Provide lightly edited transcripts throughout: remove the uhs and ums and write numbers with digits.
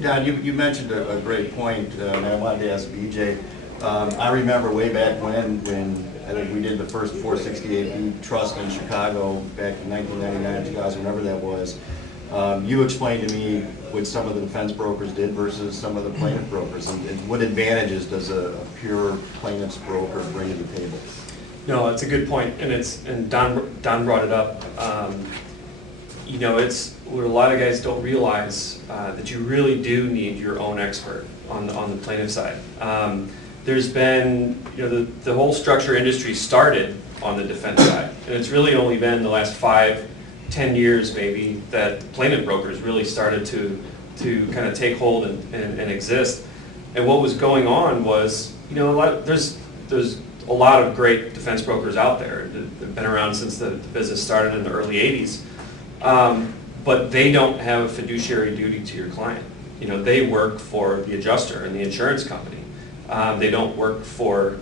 Don, you mentioned a great point, and I wanted to ask BJ. I remember way back when I think we did the first 468B trust in Chicago back in 1999, 2000, whenever that was. You explained to me what some of the defense brokers did versus some of the plaintiff brokers, and what advantages does a pure plaintiff's broker bring to the table? No, it's a good point, and Don brought it up. You know, it's what a lot of guys don't realize, that you really do need your own expert on the plaintiff side. There's been, you know, the whole structure industry started on the defense side, and it's really only been the last 5-10 years maybe that plaintiff brokers really started to kind of take hold and exist. And what was going on was, you know, there's a lot of great defense brokers out there. They've been around since the business started in the early 80s. But they don't have a fiduciary duty to your client. You know, they work for the adjuster and the insurance company. They don't work for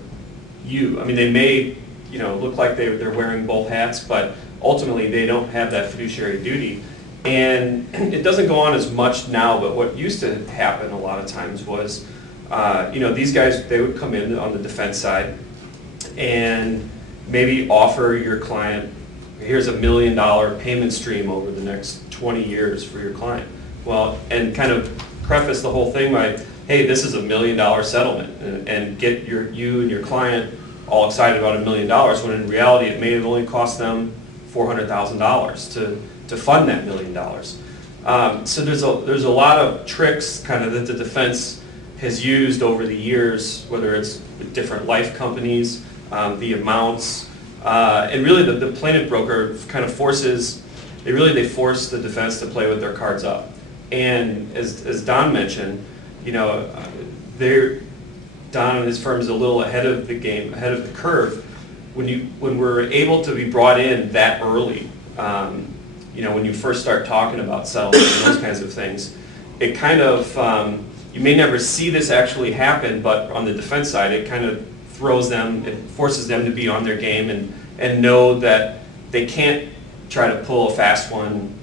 you. I mean, they may, you know, look like they're wearing both hats, but ultimately they don't have that fiduciary duty. And it doesn't go on as much now, but what used to happen a lot of times was, you know, these guys, they would come in on the defense side and maybe offer your client, here's $1 million payment stream over the next 20 years for your client. Well, and kind of preface the whole thing by, hey, this is $1 million settlement, and get you and your client all excited about $1 million, when in reality it may have only cost them $400,000 to fund that $1 million. So there's a lot of tricks kind of that the defense has used over the years, whether it's with different life companies, the amounts, and really the plaintiff broker kind of forces, they force the defense to play with their cards up. And as Don mentioned, you know, Don and his firm is a little ahead of the game, ahead of the curve. When we're able to be brought in that early, you know, when you first start talking about settlement and those kinds of things, it kind of, you may never see this actually happen, but on the defense side, it kind of throws them, it forces them to be on their game and know that they can't try to pull a fast one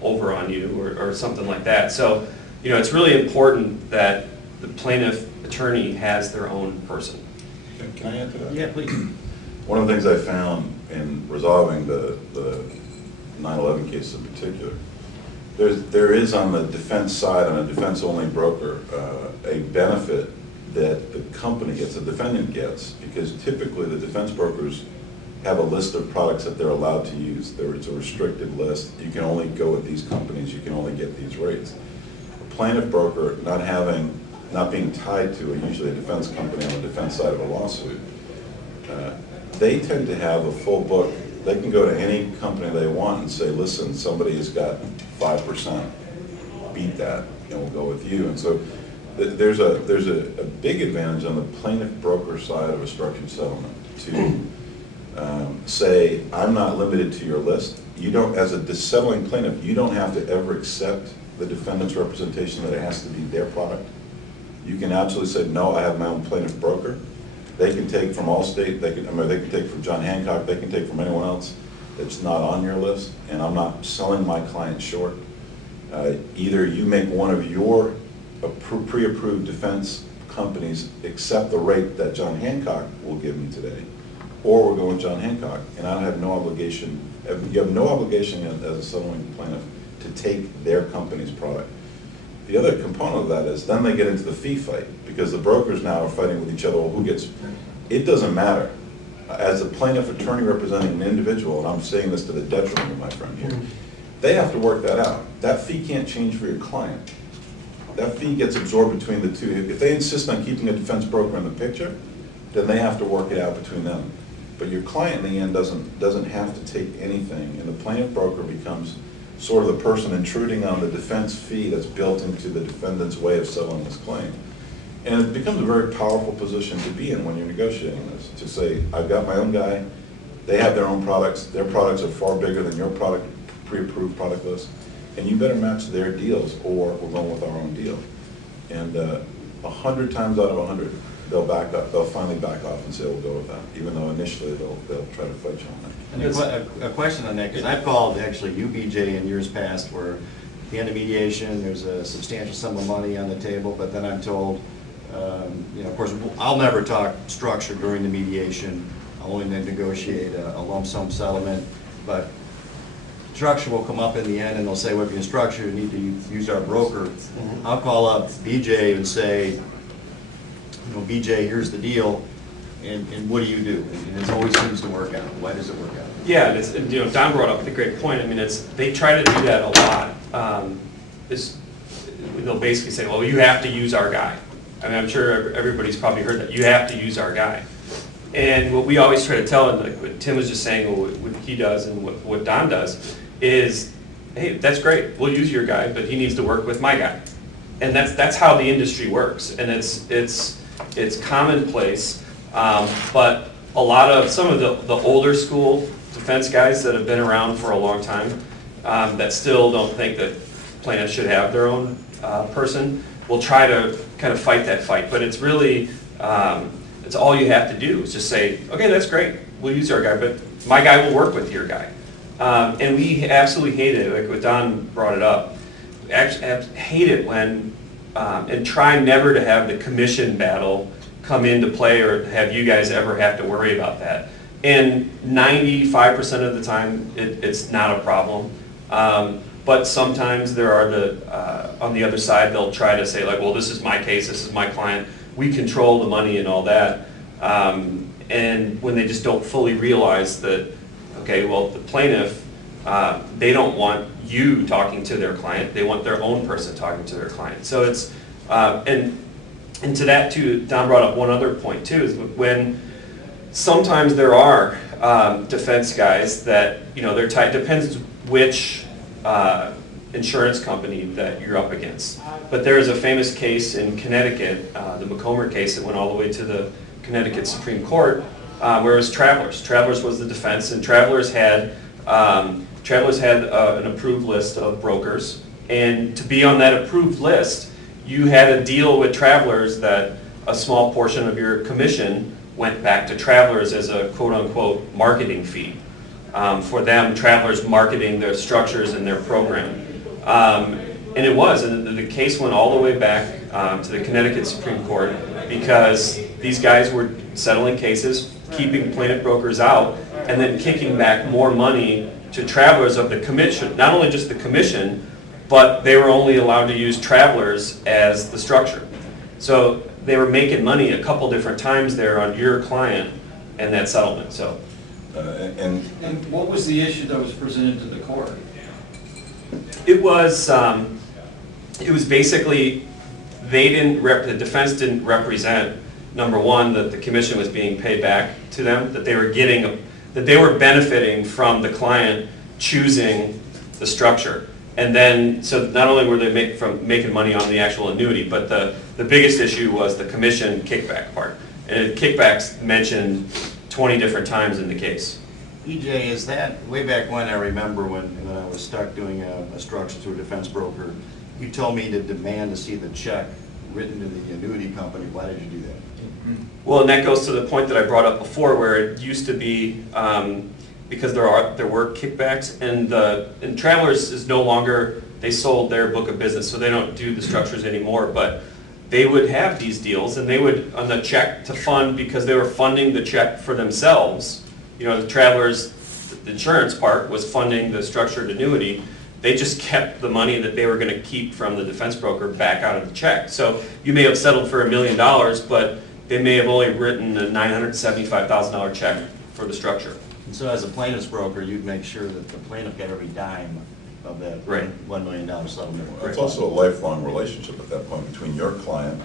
over on you or something like that. So, you know, it's really important that the plaintiff attorney has their own person. Can I add to that? Yeah, please. One of the things I found in resolving the 9/11 case in particular, there is on the defense side, on a defense-only broker, a benefit that the company gets, the defendant gets, because typically the defense brokers have a list of products that they're allowed to use. It's a restricted list. You can only go with these companies. You can only get these rates. A plaintiff broker not being tied to usually a defense company on the defense side of a lawsuit, they tend to have a full book. They can go to any company they want and say, listen, somebody has got 5%, beat that, and we'll go with you. And so there's a big advantage on the plaintiff broker side of a structured settlement to say, I'm not limited to your list. You don't, as a settling plaintiff, you don't have to ever accept the defendant's representation that it has to be their product. You can absolutely say, no, I have my own plaintiff broker. They can take from Allstate, they can take from John Hancock, they can take from anyone else that's not on your list, and I'm not selling my client short. Either you make one of your pre-approved defense companies accept the rate that John Hancock will give me today, or we're going with John Hancock, and I have no obligation, you have no obligation as a settling plaintiff to take their company's product. The other component of that is then they get into the fee fight, because the brokers now are fighting with each other. Well, who gets, it doesn't matter. As a plaintiff attorney representing an individual, and I'm saying this to the detriment of my friend here, they have to work that out. That fee can't change for your client. That fee gets absorbed between the two. If they insist on keeping a defense broker in the picture, then they have to work it out between them. But your client in the end doesn't have to take anything, and the plaintiff broker becomes sort of the person intruding on the defense fee that's built into the defendant's way of settling this claim. And it becomes a very powerful position to be in when you're negotiating this, to say, I've got my own guy, they have their own products, their products are far bigger than your product, pre-approved product list, and you better match their deals or we're going with our own deal. And 100 times out of 100, they'll back up, they'll finally back off and say, we'll go with that, even though initially they'll try to fight you on that. And a question on that, because I've called actually UBJ in years past where the end of mediation, there's a substantial sum of money on the table, but then I'm told, of course, I'll never talk structure during the mediation. I'll only negotiate a lump sum settlement, but structure will come up in the end and they'll say, well, if you're in structure, you need to use our broker. I'll call up BJ and say, BJ, here's the deal, and what do you do? And it always seems to work out. Why does it work out? Yeah, and it's, Don brought up a great point. I mean, they try to do that a lot. They'll basically say, well, you have to use our guy. I mean, I'm sure everybody's probably heard that. You have to use our guy. And what we always try to tell them, like what Tim was just saying, what he does and what Don does, is, hey, that's great. We'll use your guy, but he needs to work with my guy. And that's how the industry works. And it's commonplace. But some of the older school defense guys that have been around for a long time, that still don't think that plaintiffs should have their own person, will try to kind of fight that fight. But it's really, it's all you have to do is just say, okay, that's great, we'll use our guy, but my guy will work with your guy. And we absolutely hate it, like what Don brought it up, hate it when, and try never to have the commission battle come into play or have you guys ever have to worry about that. And 95% of the time, it's not a problem. But sometimes there are on the other side, they'll try to say like, well, this is my case, this is my client, we control the money and all that. And when they just don't fully realize that, okay, well, the plaintiff, they don't want you talking to their client, they want their own person talking to their client. So it's, and to that too, Don brought up one other point too, is when sometimes there are defense guys that, they're tied, depends which insurance company that you're up against. But there is a famous case in Connecticut, the McComber case that went all the way to the Connecticut Supreme Court, where it was Travelers. Travelers was the defense, and Travelers had an approved list of brokers. And to be on that approved list, you had a deal with Travelers that a small portion of your commission went back to Travelers as a quote-unquote marketing fee. For them, Travelers marketing their structures and their program. And it was, and the case went all the way back to the Connecticut Supreme Court because these guys were settling cases, keeping plaintiff brokers out, and then kicking back more money to Travelers of the commission, not only just the commission, but they were only allowed to use Travelers as the structure. So they were making money a couple different times there on your client and that settlement. So. And what was the issue that was presented to the court? It was basically the defense didn't represent, number one, that the commission was being paid back to them, that they were benefiting from the client choosing the structure. And then, so not only were they making money on the actual annuity, but the biggest issue was the commission kickback part. And kickbacks mentioned 20 different times in the case. EJ, is that, way back when, I remember when I was stuck doing a structure through a defense broker, you told me to demand to see the check written to the annuity company. Why did you do that? Well, and that goes to the point that I brought up before, where it used to be, because there were kickbacks, and Travelers is no longer, they sold their book of business, so they don't do the structures anymore, but they would have these deals, and they would, on the check to fund, because they were funding the check for themselves, the Travelers, the insurance part was funding the structured annuity, they just kept the money that they were going to keep from the defense broker back out of the check. So you may have settled for $1 million, but they may have only written a $975,000 check for the structure. And so as a plaintiff's broker, you'd make sure that the plaintiff got every dime of that Right. $1 million settlement. It's also a lifelong relationship at that point between your client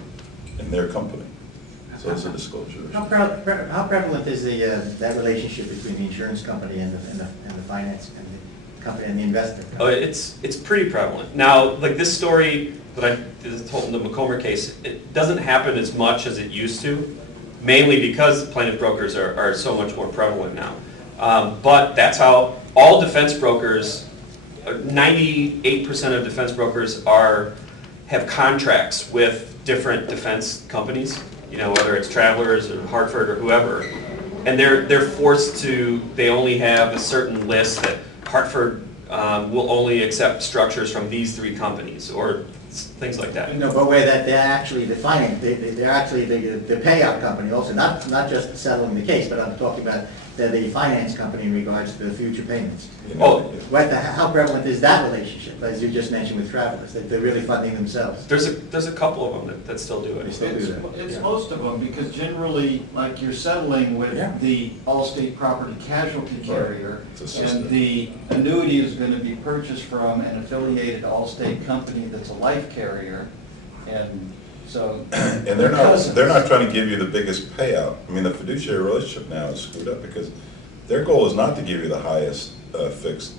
and their company. So it's a disclosure issue. How prevalent is that relationship between the insurance company and the finance and the company and the investor? Oh, it's pretty prevalent. Now, like this story that I told in the McComber case, it doesn't happen as much as it used to, mainly because plaintiff brokers are so much more prevalent now. But that's how all defense brokers, 98% of defense brokers have contracts with different defense companies, whether it's Travelers or Hartford or whoever. And they're forced to, they only have a certain list that Hartford we'll only accept structures from these 3 companies, or things like that. No, but where that they're actually the finance, they're actually the payout company also, not just settling the case, but I'm talking about they're the finance company in regards to the future payments. You know, How prevalent is that relationship, as you just mentioned with travelers, that they're really funding themselves? There's a couple of them that still do They it. still do that. It's Yeah. most of them, because generally, like, you're settling with Yeah. the Allstate property casualty carrier, It's a system. and the annuity is gonna be purchased from an affiliated Allstate company that's a life carrier, and so. And they're not trying to give you the biggest payout. I mean, the fiduciary relationship now is screwed up because their goal is not to give you the highest fixed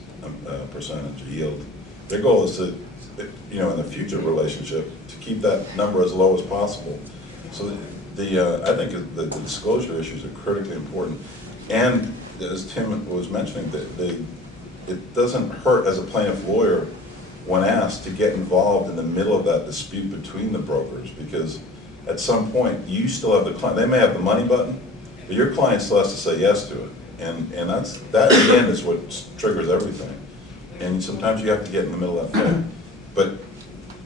percentage yield. Their goal is to, you know, in the future relationship, to keep that number as low as possible. So I think the disclosure issues are critically important. And as Tim was mentioning, it doesn't hurt as a plaintiff lawyer when asked to get involved in the middle of that dispute between the brokers, because at some point, you still have the client, they may have the money button, but your client still has to say yes to it. And that again is what triggers everything. And sometimes you have to get in the middle of that fight. But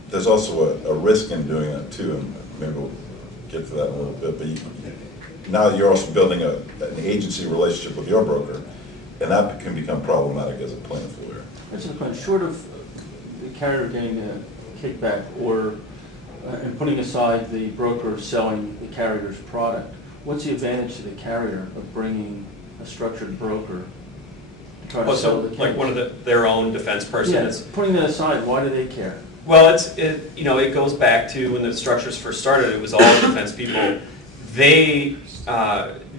there's also a risk in doing that too, and maybe we'll get to that in a little bit, but now you're also building an agency relationship with your broker, and that can become problematic as a plaintiff lawyer. That's the point. Short of the carrier getting a kickback or and putting aside the broker selling the carrier's product, what's the advantage to the carrier of bringing a structured broker to try to Oh, sell so the case? like one of their own defense person Yeah, is. putting that aside, why do they care? Well, it goes back to when the structures first started, it was all defense people. They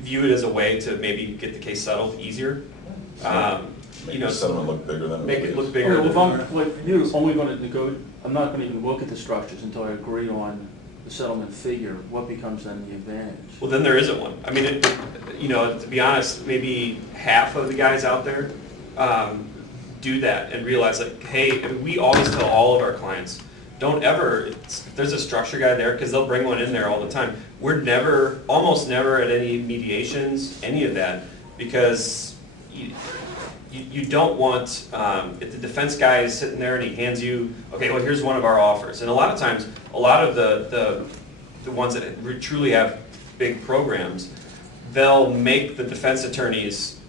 view it as a way to maybe get the case settled easier. Make the settlement look bigger than it Make really it look is. bigger. Okay, well, if I'm like you, only going to negotiate, I'm not going to even look at the structures until I agree on the settlement figure. What becomes then the advantage? Well, then there isn't one. I mean, to be honest, maybe half of the guys out there do that and realize, like, hey, we always tell all of our clients, don't ever, if there's a structure guy there, because they'll bring one in there all the time. We're never, almost never at any mediations, any of that, because you don't want, if the defense guy is sitting there and he hands you, okay, well, here's one of our offers. And a lot of times, a lot of the ones that truly have big programs, they'll make the defense attorneys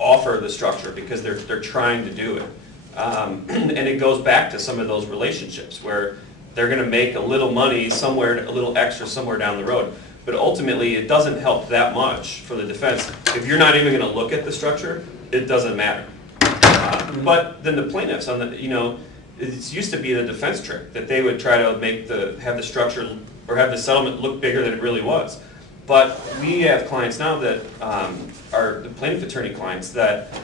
offer the structure because they're trying to do it. And it goes back to some of those relationships where they're going to make a little money somewhere, a little extra somewhere down the road. But ultimately, it doesn't help that much for the defense. If you're not even going to look at the structure, it doesn't matter. But then the plaintiffs, it used to be the defense trick that they would try to have the structure or have the settlement look bigger than it really was. But we have clients now that are the plaintiff attorney clients that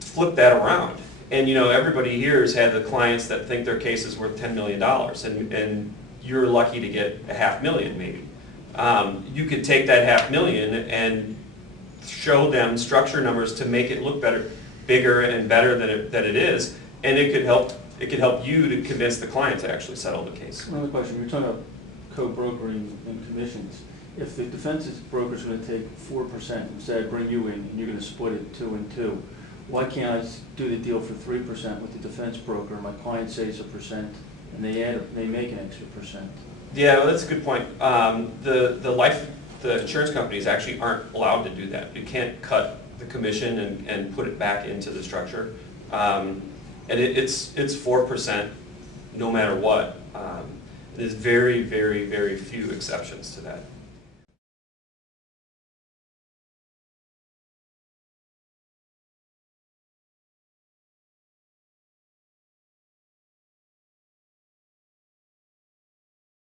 flip that around. And everybody here has had the clients that think their case is worth $10 million, and you're lucky to get $500,000 maybe. You could take that $500,000 and show them structure numbers to make it look better, bigger and better than it is, and it could help you to convince the client to actually settle the case. Another question, you're talking about co-brokering and commissions. If the defense's broker's going to take 4%, instead I bring you in and you're going to split it 2 and 2, why can't I do the deal for 3% with the defense broker, my client saves 1%, and they make an extra %? Yeah, well, that's a good point. The insurance companies actually aren't allowed to do that. You can't cut the commission and put it back into the structure. And it's 4% no matter what. There's very, very, very few exceptions to that.